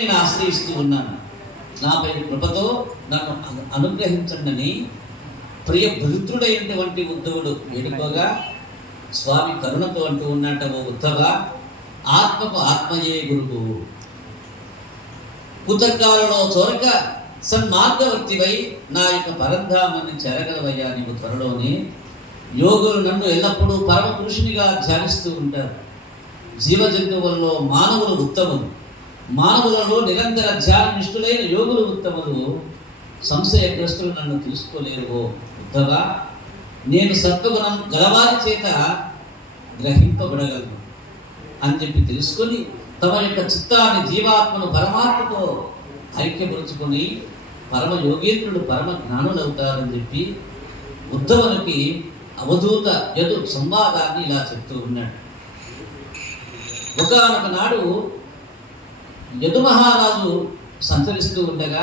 నేను ఆశ్రయిస్తూ ఉన్నాను. నాపై కృపతో నన్ను అనుగ్రహించండి ప్రియ భృత్రుడైనటువంటి ఉద్ధవుడు వేడుకోగా స్వామి కరుణతో అంటూ ఉన్నట్ట, ఓ ఉద్ధవ, ఆత్మకు ఆత్మయే గురువు. కుతర్కాలలో చోరక సన్మార్గవర్తివై నా యొక్క పరంధామాన్ని చేరగలవయ్యా. నీకు త్వరలోనే యోగులు నన్ను ఎల్లప్పుడూ పరమ పురుషునిగా ధ్యానిస్తూ ఉంటారు. జీవజంతువులలో మానవులు ఉత్తములు, మానవులలో నిరంతర ధ్యాననిష్ఠులైన యోగులు ఉత్తములు. సంశయగ్రస్తులు నన్ను తెలుసుకోలేరు. ఉద్ధవ, నేను సత్వగుణం గలవారి చేత గ్రహింపబడగలను అని చెప్పి తెలుసుకొని తమ యొక్క చిత్తాన్ని జీవాత్మను పరమాత్మతో ఐక్యపరుచుకొని పరమ యోగేంద్రుడు పరమ జ్ఞానులు అవుతారని చెప్పి ఉద్ధవునికి అవధూత యదు సంవాదాన్ని ఇలా చెప్తూ ఉన్నాడు. ఒకానొక నాడు యదు మహారాజు సంచరిస్తూ ఉండగా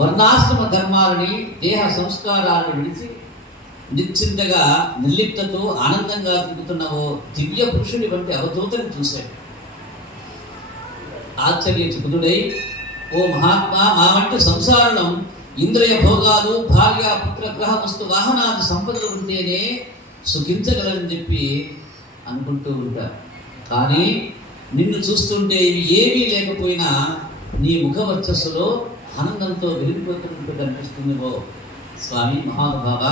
వర్ణాశ్రమ ధర్మాలని, దేహ సంస్కారాలను విడిచి నిశ్చింతగా నిర్లిప్తతో ఆనందంగా తిరుగుతున్న ఓ దివ్య పురుషుని వంటి అవధూతని చూశాడు. ఆశ్చర్యచకితుడై, ఓ మహాత్మా, మా వంటి సంసారం ఇంద్రియ భోగాలు, భార్య, పుత్ర, గ్రహ, వస్తు, వాహనాది సంపదలు ఉంటేనే సుఖించగలని చెప్పి అనుకుంటూ ఉంటారు. కానీ నిన్ను చూస్తుంటే ఇవి ఏమీ లేకపోయినా నీ ముఖవర్చస్సులో ఆనందంతో వెలిగిపోతున్నట్టు కనిపిస్తుంది. ఓ స్వామి మహానుభావ,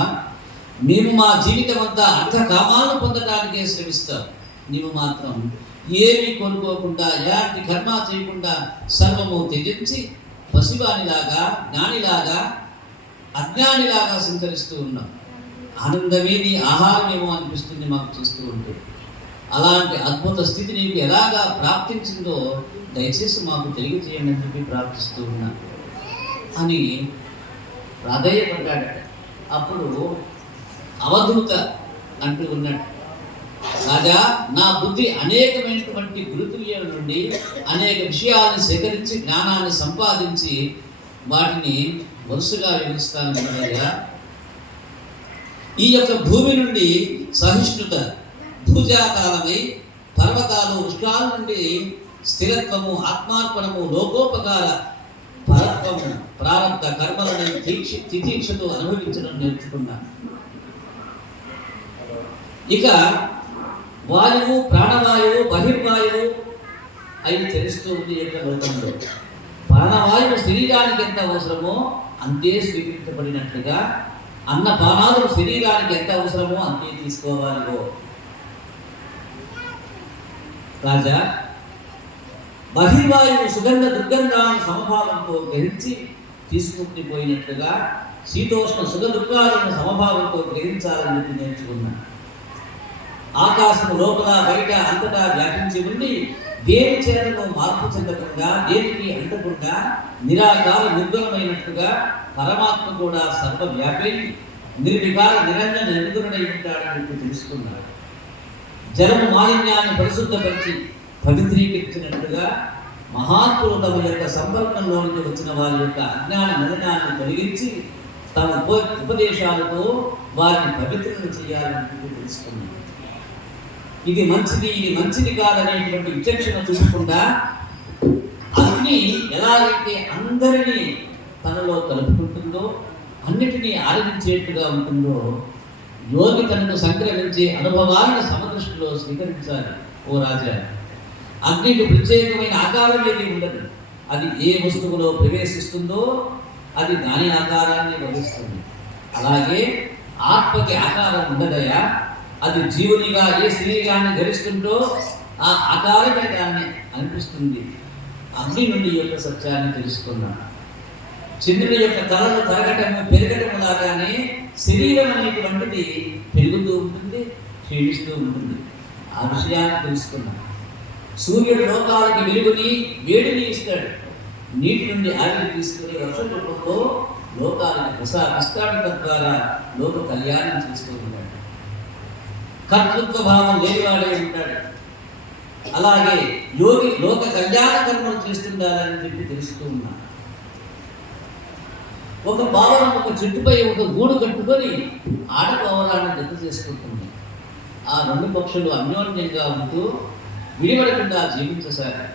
మేము మా జీవితం అంతా అర్థకామాలను పొందడానికే శ్రమిస్తాం. నీవు మాత్రం ఏమీ కోరుకోకుండా, ఎలాంటి కర్మ చేయకుండా సర్వము త్యజించి పసివానిలాగా, జ్ఞానిలాగా, అజ్ఞానిలాగా సంచరిస్తూ ఉన్నాం. ఆనందమే నీ ఆహారమేమో అనిపిస్తుంది మాకు చూస్తూ ఉంటే. అలాంటి అద్భుత స్థితి నీకు ఎలాగా ప్రాప్తించిందో దయచేసి మాకు తెలియజేయండి అని చెప్పి ప్రార్థిస్తూ ఉన్నాను అని ప్రాధేయపడ్డాడట. అప్పుడు అవధూత అంటూ ఉన్నాడు, రాజా, నా బుద్ధి అనేకమైనటువంటి గురుతుల్యాల నుండి అనేక విషయాలను సేకరించి జ్ఞానాన్ని సంపాదించి వాటిని వరుసగా వివరిస్తాను కదయ్యా. ఈ యొక్క భూమి నుండి సహిష్ణుత, భూజాకాలమై పర్వతాలు, వృక్షాల నుండి స్థిరత్వము, ఆత్మార్పణము, లోకోపకార పరత్వము, ప్రారంభ కర్మలను తితీక్షతో అనుభవించడం నేర్చుకున్నాను. ఇక వాయువు, ప్రాణవాయువు, బహిర్వాయువు అవి తెలుస్తూ ఉంది యొక్క లోకంలో. ప్రాణవాయువు శరీరానికి ఎంత అవసరమో అంతే స్వీకరించబడినట్లుగా అన్నపానాదులు శరీరానికి ఎంత అవసరమో అంతే తీసుకోవాలి. రాజా, బహిర్వాయువు సుగంధ దుర్గంధాలను సమభావంతో గ్రహించి తీసుకుంటూ పోయినట్లుగా శీతోష్ణ సుఖ దుఃఖాలను సమభావంతో గ్రహించాలని నేర్చుకున్నాను. ఆకాశం లోపల బయట అంతటా వ్యాపించి ఉండి దేని చేతను మార్పు చెందకుండా, దేనికి అంటకుండా నిరాకార నిర్గుణమైనట్లుగా పరమాత్మ కూడా సర్వవ్యాపి నిర్వికార నిరంజన నిర్గుణుడై ఉంటాడని తెలుసుకున్నాడు. జలము మాలిన్యాన్ని పరిశుద్ధపరిచి పవిత్రీకరించినట్లుగా మహాత్ములు తమ యొక్క సంపర్కంలోనికి వచ్చిన వారి యొక్క అజ్ఞాన నిధనాన్ని తొలగించి తమ ఉపదేశాలతో వారిని పవిత్రం చేయాలని తెలుసుకున్నాడు. ఇది మంచిది, ఇది మంచిది కాదనేటువంటి విచక్షణ చూపకుండా అగ్ని ఎలాగైతే అందరినీ తనలో కలుపుకుంటుందో, అన్నిటినీ ఆరాధించేట్టుగా ఉంటుందో, యోగి తనకు సంక్రమించే అనుభవాలను సమదృష్టిలో స్వీకరించాలి. ఓ రాజా, అగ్నికి ప్రత్యేకమైన ఆకారం ఏది ఉండదు. అది ఏ వస్తువులో ప్రవేశిస్తుందో అది దాని ఆకారాన్ని వహిస్తుంది. అలాగే ఆత్మకి ఆకారం ఉండదయా. అది జీవునిగా ఏ శరీరాన్ని ధరిస్తుందో ఆ ఆకారమే దాన్ని అనిపిస్తుంది. అగ్ని నుండి యొక్క సత్యాన్ని తెలుసుకున్నాం. చంద్రుడి యొక్క తలలు తరగటము, పెరగటము లాగానే శరీరం అనేటువంటిది పెరుగుతూ ఉంటుంది, క్షీణిస్తూ ఉంటుంది. ఆ విషయాన్ని తెలుసుకున్నాం. సూర్యుడు లోకాలకి వెలుగుని, వేడిని ఇస్తాడు. నీటి నుండి ఆవిరి తీసుకుని వర్ష రూపంలో లోకాలను ప్రసాదిస్తాడు. తద్వారా లోక కళ్యాణం చేస్తూ ఉంటాడు. కర్తృత్వ భావం లేనివాడే ఉంటాడు. అలాగే యోగి లోక కళ్యాణ కర్మలు చేస్తుండాలని చెప్పి తెలుస్తూ ఉన్నాడు. ఒక పావురం ఒక చెట్టుపై ఒక గూడు కట్టుకొని ఆడపావురాన్ని జత చేసుకుంటుంది. ఆ రెండు పక్షులు అన్యోన్యంగా ఉంటూ విడిపడకుండా జీవించసాగారు.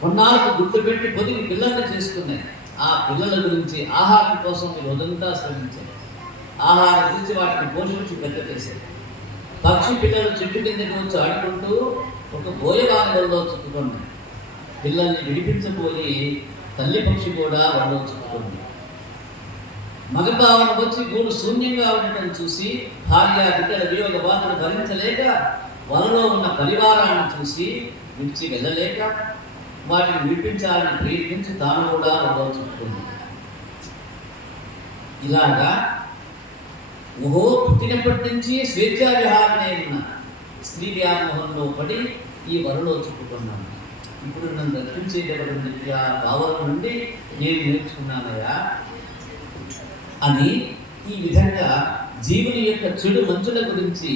కొన్నాళ్ళకు గుడ్లు పెట్టి పొదిగి పిల్లల్ని చేసుకున్నాయి. ఆ పిల్లల గురించి ఆహారం కోసం మీరు వదంతా శ్రమించారు. ఆహారం గురించి వాటిని పోషించి పెద్ద చేశారు. పక్షి పిల్లలు చెట్టు కిందకి వచ్చి ఆడుకుంటూ ఒక బోయవానలో చుట్టుకున్నాయి. పిల్లల్ని విడిపించబోయి తల్లి పక్షి కూడా వాళ్ళు చుట్టుకుంది. మగభావన వచ్చి గూడు శూన్యంగా ఉండటం చూసి భార్య బిడ్డల వియోగ బాధను భరించలేక వలలో ఉన్న పరివారాన్ని చూసి విడిచి వెళ్ళలేక వాటిని విడిపించాలని ప్రయత్నించి తాను కూడా వలలో చుట్టుకుంది. ఇలాగా పుట్టినప్పటి నుంచి స్వేచ్ఛా విహారనే ఉన్న స్త్రీ వ్యామోహంలో పడి ఈ వరలో చుట్టుకున్నాను. ఇప్పుడు నన్ను రక్షించేటటువంటి ఆ భావన నుండి నేను నేర్చుకున్నానయ్యా అని ఈ విధంగా జీవుని యొక్క చెడు మంచుల గురించి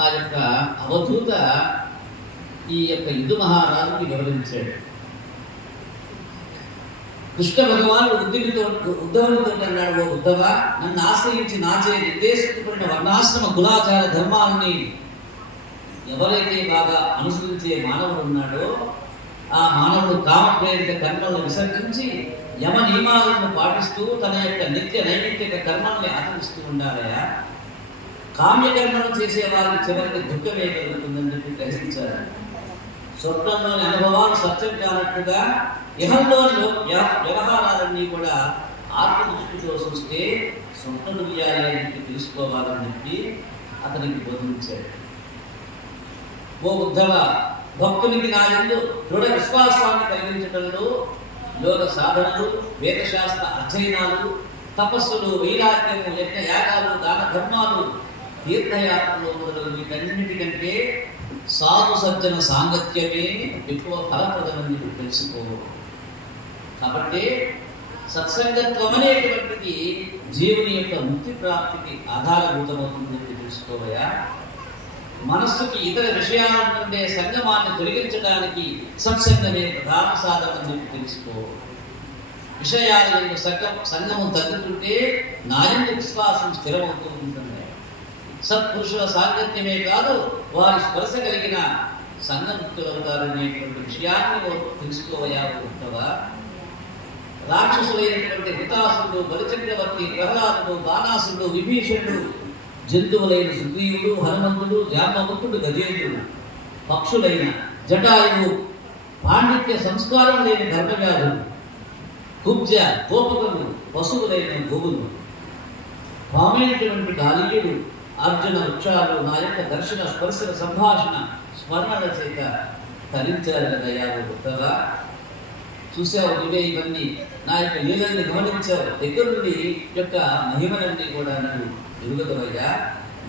ఆ యొక్క అవధూత ఈ యొక్క యుధ మహారాజుకి వివరించాడు. కృష్ణ భగవానుడు ఉద్ధవునితో అన్నాడు, ఓ ఉద్ధవ, నన్ను ఆశ్రయించి నాచే నిర్దేశించబడిన వర్ణాశ్రమ కులాచార ధర్మాలని ఎవరైతే బాగా అనుసరించే మానవుడు ఉన్నాడో ఆ మానవుడు కామప్రేరిత కర్మలను విసర్జించి యమ నియమాలను పాటిస్తూ తన యొక్క నిత్య నైమిత్తిక కర్మల్ని ఆచరిస్తూ ఉండాలయా. కామ్యకర్మలు చేసే వారికి చివరికి దుఃఖమే కలుగుతుందని చెప్పి గ్రహించారు. స్వప్నంలోని అనుభవాలు సత్యం కానట్టుగా ఇహంలోని వ్యవహారాలన్నీ కూడా ఆత్మదృష్టితో చూస్తే స్వప్న దుర్యాలని తెలుసుకోవాలని చెప్పి అతనికి బోధించాడు. ఓ ఉద్ధవ, భక్తునికి నా యందు దృఢ విశ్వాసాన్ని కలిగించడంలో యోగ సాధనలు, వేదశాస్త్ర అధ్యయనాలు, తపస్సులు, వైరాగ్యము, యజ్ఞ యాగాలు, దాన ధర్మాలు, తీర్థయాత్రలు మొదలు వీటన్నిటికంటే సాధు సజ్జన సాంగత్యమే ఎక్కువ ఫలప్రదమని తెలుసుకో. కాబట్టి సత్సంగత్వం అనేటువంటిది జీవుని యొక్క ముక్తి ప్రాప్తికి ఆధారభూతమవుతుందని తెలుసుకోవయా. మనస్సుకి ఇతర విషయాల నుండే సంగమాన్ని తొలగించడానికి సత్సంగమే ప్రధాన సాధన అని తెలుసుకో. విషయాలను సంగమం తగ్గుతుంటే నాయందు విశ్వాసం స్థిరమవుతూ ఉంటుంది. సత్పురుషుల సాంగత్యమే కాదు, వారి స్పర్శ కలిగిన సంగముక్తులవుతారనేటువంటి విషయాన్ని తెలుసుకోవయా ఉత్తవా. రాక్షసులైనటువంటి హృతాసుడు, బలిచక్రవర్తి, ప్రహ్లాదుడు, బాణాసుడు, విభీషణుడు, జంతువులైన సుగ్రీవుడు, హనుమంతుడు, జాంబవంతుడు, గజేంద్రుడు, పక్షులైన జటాయువు, పాండిత్య సంస్కారం లేని ధర్మవ్యాధుడు, కుబ్జ గోపకులు, పశువులైన గోవులు, పామైనటువంటి గాలియుడు, అర్జున వృక్షాలు నా యొక్క దర్శన స్పర్శన సంభాషణ స్మరణల చేత తరించారు కదయ్యా ఉత్తరా. చూసావు నువ్వే ఇవన్నీ, నా యొక్క లీలల్ని గమనించావు, దగ్గర నుండి యొక్క మహిమలన్నీ కూడా నువ్వు ఎరుగుదవయ్యా.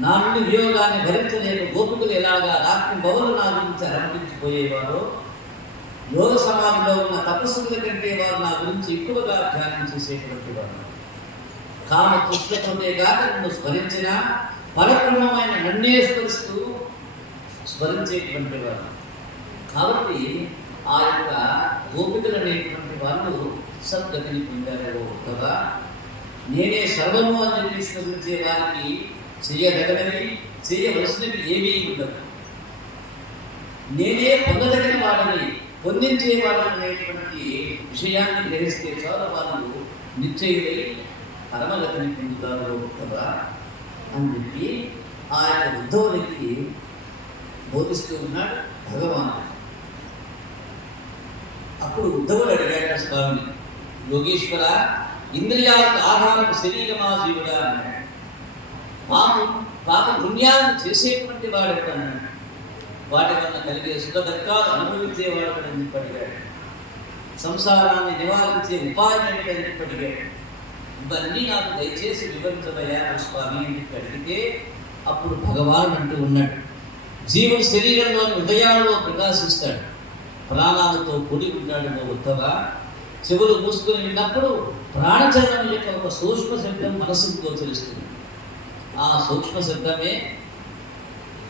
నా నుండి వియోగాన్ని భరించలేని గోపికలు ఎలాగా రాత్రి బొవలు నా గురించి అలంకరించిపోయేవారో, యోగ సమాధిలో ఉన్న తపస్సుల కంటే వారు నా గురించి ఎక్కువగా ధ్యానం చేసేటువంటి వారు. కామ తృష్ణతోనే గాక నన్ను స్మరించిన పరక్రమమైన నన్నే స్మరించేటువంటి వారు. కాబట్టి ఆ యొక్క గోపికలు అనేటువంటి వాళ్ళు సద్గతిని పొందారు కదా. నేనే సర్వము అని చెప్పి స్మరించే వారికి చేయదగనవి చేయవలసినవి ఏమీ ఉండదు. నేనే పొందదగిన వాడిని, పొందించేవాడు అనేటువంటి విషయాన్ని గ్రహిస్తే చాలు వాళ్ళు నిశ్చయులై పరమగతిని పొందుతారు కదా అని చెప్పి ఆ యొక్క ఉద్ధవునికి బోధిస్తూ ఉన్నాడు భగవానుడు. అప్పుడు ఉద్ధవుడు అడిగాడు స్వామిని, యోగేశ్వర, ఇంద్రియాలకు ఆధారం శరీరమా జీవుడా అన్నాడు. పాప పుణ్యాలను చేసేటువంటి వాడు అన్నాడు. వాటి వల్ల కలిగే సుఖదర్కాలు అనుభవించేవాడు అని చెప్పడిగాడు. సంసారాన్ని నివారించే ఉపాయం ఏమిటని చెప్పడిగాడు. ఇవన్నీ నాకు దయచేసి వివరించబోయా స్వామి అని అడిగితే అప్పుడు భగవానుడు అంటూ ఉన్నాడు, జీవుడు శరీరంలోని హృదయాల్లో ప్రకాశిస్తాడు, ప్రాణాలతో కూడి ఉంటాడు ఉత్తమ. చెవులు మూసుకొని విన్నప్పుడు ప్రాణచరణం యొక్క ఒక సూక్ష్మ శబ్దం మనసుకు గోచరిస్తుంది. ఆ సూక్ష్మ శబ్దమే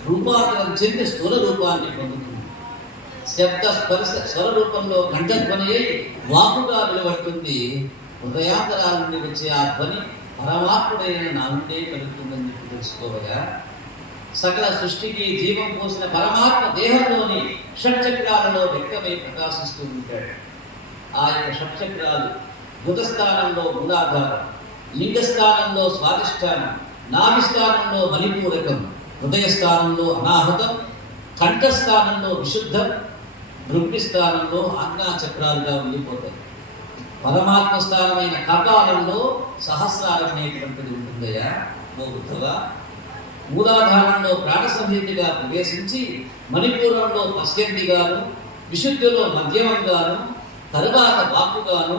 రూపాంతరం చెంది స్థూల రూపాన్ని పొందుతుంది. శబ్ద స్పర్శ స్వర రూపంలో కంఠధ్వని అయి వాకుగా వెలువడుతుంది. హృదయాంతరాల నుండి వచ్చే ఆ ధ్వని పరమాత్ముడైన నా నుండే కలుగుతుందని తెలుసుకోవగా, సకల సృష్టికి జీవం పోసిన పరమాత్మ దేహంలోని షట్చక్రాలలో వ్యక్తమై ప్రకాశిస్తూ ఉంటాడు. ఆ యొక్క షట్చక్రాలు బుధస్థానంలో మూలాధారం, లింగస్థానంలో స్వాదిష్టానం, నాభిస్థానంలో మణిపూరకం, హృదయస్థానంలో అనాహతం, కంఠస్థానంలో విశుద్ధం, భృగ్నిస్థానంలో ఆజ్ఞాచక్రాలుగా ఉండిపోతాయి. పరమాత్మ స్థానమైన కపాలంలో సహస్రారం అనేటువంటిది ఉంటుందయ్యా ఓ బుద్ధగా. మూలాధారంలో ప్రాణసంహితిగా ప్రవేశించి మణిపూరంలో పశ్యంతిగాను, విశుద్ధిలో మధ్యమంగాను, తరువాత వాక్కుగాను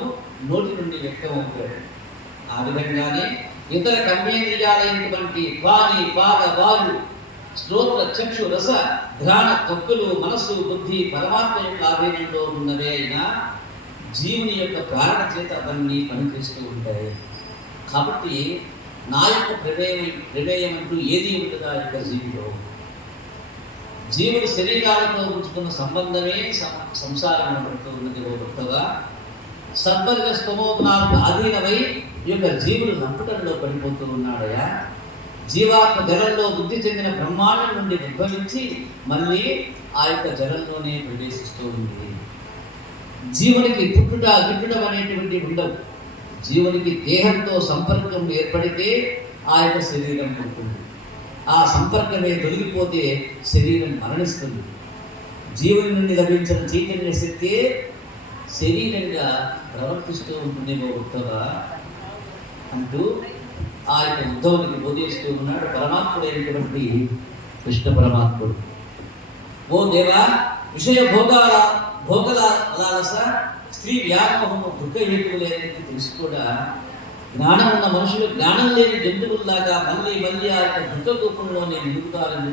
నోటి నుండి వ్యక్తమవుతాడు. ఆ విధంగానే ఇతర కర్మేంద్రియాలైనటువంటి పాని, పాద, వాయు, శ్రోత్ర, చక్షు, రస, ఘ్రాణ, కప్పులు, మనస్సు, బుద్ధి పరమాత్మ యొక్క ఆధీనంలో ఉన్నవే అయినా జీవుని యొక్క ప్రారణ చేత అవన్నీ పనిచేస్తూ ఉంటాయి. కాబట్టి నా యొక్క ప్రమేయం అంటూ ఏది ఉండదు ఆ యొక్క జీవిలో. జీవుడు శరీరాలతో ఉంచుకున్న సంబంధమే సంసారం అనబడుతూ ఉన్నది ఓ భక్తగా. సద్వర్గ స్తమోగుణాలకు అధీనమై ఈ యొక్క జీవుడు లంపటంలో పడిపోతూ ఉన్నాడయా. జీవాత్మ జలంలో వృద్ధి చెందిన బ్రహ్మాండం నుండి ఉద్భవించి మళ్ళీ ఆ యొక్క జలంలోనే ప్రవేశిస్తూ ఉంది. జీవునికి పుట్టుట గిట్టుడం అనేటువంటి ఉండవు. జీవునికి దేహంతో సంపర్కం ఏర్పడితే ఆ యొక్క శరీరం ఉంటుంది. ఆ సంపర్కమే తొలగిపోతే శరీరం మరణిస్తుంది. జీవుని నుండి లభించిన చైతన్య శక్తి శరీరంగా ప్రవర్తిస్తూ ఉంటుంది ఉత్తగా అంటూ ఆ యొక్క ఉద్ధవునికి బోధిస్తూ ఉన్నాడు పరమాత్ముడైనటువంటి కృష్ణ పరమాత్ముడు. ఓ దేవా, విషయ భోగల లాలస, స్త్రీ వ్యామోహము దుఃఖహేతువులేని తెలిసి కూడా జ్ఞానం ఉన్న మనుషులు జ్ఞానం లేని జంతువుల్లాగా మళ్ళీ మళ్ళీ ఆ యొక్క దుఃఖ రూపంలోనే నిలుపుతారని